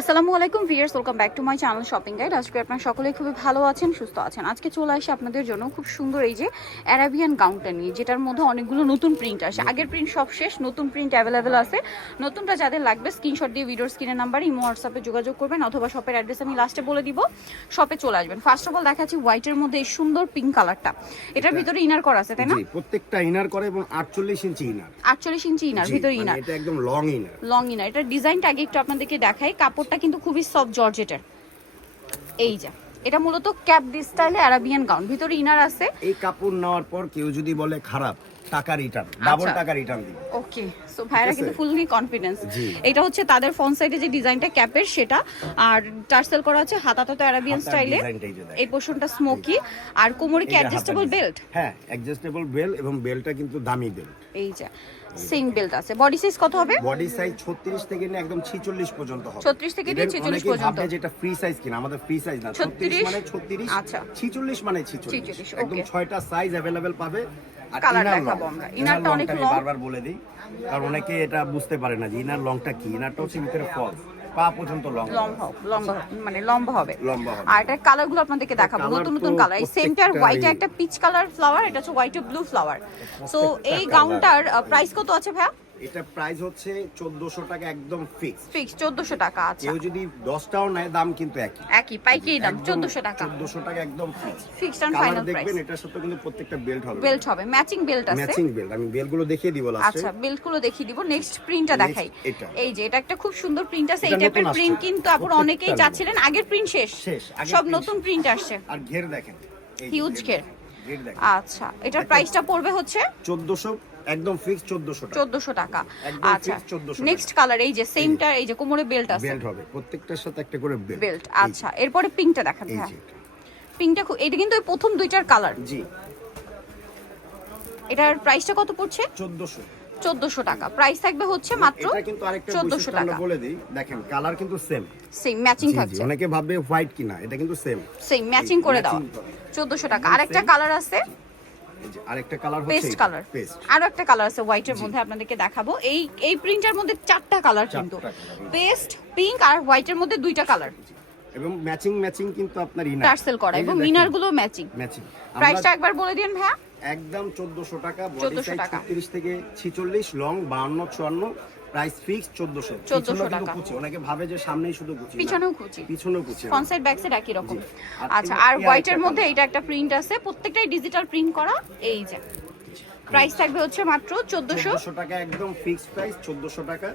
আসসালামু আলাইকুম viewers welcome back to my channel shopping guide আজকে আপনারা সকলেই খুবই ভালো আছেন সুস্থ আছেন। আজকে চলে আসি আপনাদের জন্য খুব সুন্দর এই যে অ্যারাবিয়ান গাউনটা নিয়ে যেটার মধ্যে অনেকগুলো নতুন প্রিন্ট আসে। আগের প্রিন্ট সব শেষ নতুন প্রিন্ট অ্যাভেলেবেল আছে। নতুনটা যাদের লাগবে স্ক্রিনশট দিয়ে ভিডিওর স্ক্রিনের নাম্বার ইমো হোয়াটসঅ্যাপে যোগাযোগ করবেন অথবা শপের অ্যাড্রেস আমি লাস্টে বলে দিব। শপে চলে আসবেন। ফার্স্ট অফ অল দেখাচ্ছি হোয়াইটের মধ্যে এই সুন্দর পিঙ্ক কালারটা এটার ভিতরে ইনার করা আছে তাই না? প্রত্যেকটা ইনার করে এবং 48 ইঞ্চি ইনার আটচল্লিশ ইঞ্চি ইনার ভিতরে মানে ইনার এটা একদম লং ইনার লং ইনার এটার ডিজাইনটা আগে একটু আপনাদেরকে দেখাই। কাপড়টা কিন্তু খুবই সফট জর্জেটের এই যা এটা মূলত ক্যাপ দি স্টাইলে আরাবিয়ান গাউন ভিতরে ইনার আছে। এই কাপড় নেওয়ার পর কেউ যদি বলে খারাপ টাকা রিটার্ন ডাবল আচ্ছা। টাকা রিটার্ন দিব। ওকে সো ভাইরা কিন্তু ফুললি কনফিডেন্স এটা হচ্ছে তাদের ফ্রন্ট সাইডে যে ডিজাইনটা ক্যাপের সেটা। আর টার্সেল করা আছে হাতাটা তো আরাবিয়ান স্টাইলে। এই পোর্শনটা স্মোকি আর কোমরে কি অ্যাডজাস্টেবল বেল্ট হ্যাঁ অ্যাডজাস্টেবল বেল্ট এবং বেল্টটা কিন্তু দামি বেল্ট এই যা। সেম বেল্ট আছে বডি সাইজ কত হবে বডি সাইজ 36 থেকে নিয়ে একদম 46 পর্যন্ত হবে 36 থেকে নিয়ে Even 46 অনেকেই পর্যন্ত। ভাববে যে এটা ফ্রি সাইজ কিনা আমাদের ফ্রি সাইজ না 36 36 মানে 36 আচ্ছা। 46 মানে 46 46, একদম okay. ছয়টা সাইজ अवेलेबल পাবে আর Colour inner দেখাবো long। আমরা। Inner Innerটা অনেক longটা আমি long। বারবার বলে দিই কারণ অনেকে এটা বুঝতে পারে না যে ইনার লংটা কি ইনারটা হচ্ছে ভিতরে ফলস পা পর্যন্ত লম্বা লম্বা মানে লম্বা হবে। লম্বা হবে। আর এটার কালারগুলো আপনাদেরকে দেখাবো নতুন নতুন কালার এই সেমটার হোয়াইট একটা পিচ কালার ফ্লাওয়ার এটা হচ্ছে হোয়াইট ব্লু ফ্লাওয়ার সো এই। গাউনটার প্রাইস কত আছে ভাইয়া? এটা প্রাইস হচ্ছে 1400 টাকা একদম ফিক্স ফিক্স চোদ্দশো টাকা আচ্ছা। কেউ যদি 10টাও নেয় দাম কিন্তু একই। একই পাইকারি দাম চোদ্দশো টাকা। 1400 টাকা একদম fix fixed and final price দেখবেন এটার সাথে কিন্তু প্রত্যেকটা বেল্ট হবে। বেল্ট হবে ম্যাচিং বেল্ট আছে। ম্যাচিং বেল্ট আমি বেল্টগুলো দেখিয়ে দিব লাস্টে আচ্ছা বেল্টগুলো দেখিয়ে দিব। নেক্সট প্রিন্টটা দেখাই। এই যে এটা একটা খুব সুন্দর প্রিন্ট আছে। এই টাইপের প্রিন্ট কিন্তু আপনারা অনেকেই। চাচ্ছিলেন আগের প্রিন্ট শেষ। সব নতুন প্রিন্ট আসছে। আর ঘের দেখেন। হিউজ ঘের ঘের। আচ্ছা এটার প্রাইসটা পড়বে হচ্ছে? 1400 একদম ফিক্স 1400 টাকা। চোদ্দশো টাকা। আচ্ছা fixed 1400 টাকা। নেক্সট কালার এই যে সেমটা এই যে কোমরে বেল্ট আছে। বেল্ট হবে প্রত্যেকটার সাথে একটা করে বেল্ট বেল্ট আচ্ছা এরপরে পিঙ্কটা দেখান হ্যাঁ পিঙ্কটা খুব এটা কিন্তু ওই প্রথম দুইটার কালার জি। এটার প্রাইসটা কত পড়ছে? 1400 চোদ্দশো টাকা। প্রাইস থাকবে হচ্ছে মাত্র এটা কিন্তু আরেকটা চোদ্দশো বৈশিষ্ট্য আমরা টাকা। বলে দিই দেখেন কালার কিন্তু সেম সেম ম্যাচিং থাকছে। অনেকে ভাববে হোয়াইট কিনা এটা কিন্তু সেম সেম ম্যাচিং করে দাও। matching করে। চোদ্দশো টাকা। একদম আরেকটা কালার আছে? আরেকটা কালার হচ্ছে পেস্ট কালার আরও একটা কালার আছে হোয়াইটের মধ্যে আপনাদেরকে দেখাবো। এই এই প্রিন্টার মধ্যে চারটা কালার কিন্তু। পেস্ট পিঙ্ক আর হোয়াইটের মধ্যে দুইটা কালার এবং ম্যাচিং ম্যাচিং কিন্তু আপনার ইনার টার্সেল করা এবংগুলো ম্যাচিং ম্যাচিং প্রাইসটা একবার বলে দিন ভাইয়া। একদম 1400 টাকা বডি সাইজ টাকা। 36 থেকে 46 লং 52 54 প্রাইস ফিক্স 1400 1400 টাকা। কুচি অনেকে ভাবে যে সামনেই শুধু কুচি পিছনেও কুচি। পিছনেও কুচি ফ্রন্ট সাইড ব্যাক সাইড একই রকম। আচ্ছা আর হোয়াইটের মধ্যে এটা একটা প্রিন্ট আছে। প্রত্যেকটাই ডিজিটাল প্রিন্ট করা এই যে। প্রাইস থাকবে হচ্ছে মাত্র 1400 টাকা একদম ফিক্স প্রাইস 1400 টাকা।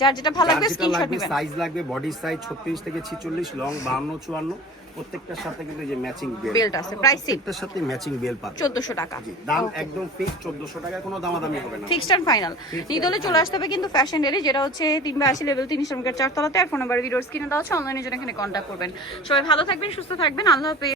যার যেটা ভালো লাগবে স্ক্রিনশট নেবেন। সাইজ লাগবে বডি সাইজ 36 থেকে 46 লং 52 54 প্রত্যেকটার সাথে কিন্তু যে ম্যাচিং বেল্ট বেল্ট আছে প্রাইস প্রত্যেকটার সাথে ম্যাচিং বেল্ট পাবে চোদ্দশো টাকা। জি দাম একদম ফিক্স 1400 টাকা কোনো দামাদামি হবে না। ফিক্সড অ্যান্ড ফাইনাল নিদলে চলে আসতে হবে কিন্তু ফ্যাশন ডেলি যেটা হচ্ছে তিন বাই আশি লেভেল তিন শ্রমিকের চারতলাতে। আর ফোন নাম্বার ভিডিওর স্ক্রিনে দেওয়া হচ্ছে অনলাইনে জন্য এখানে কন্ট্যাক্ট করবেন। সবাই ভালো থাকবেন সুস্থ থাকবেন। আল্লাহ হাফেজ।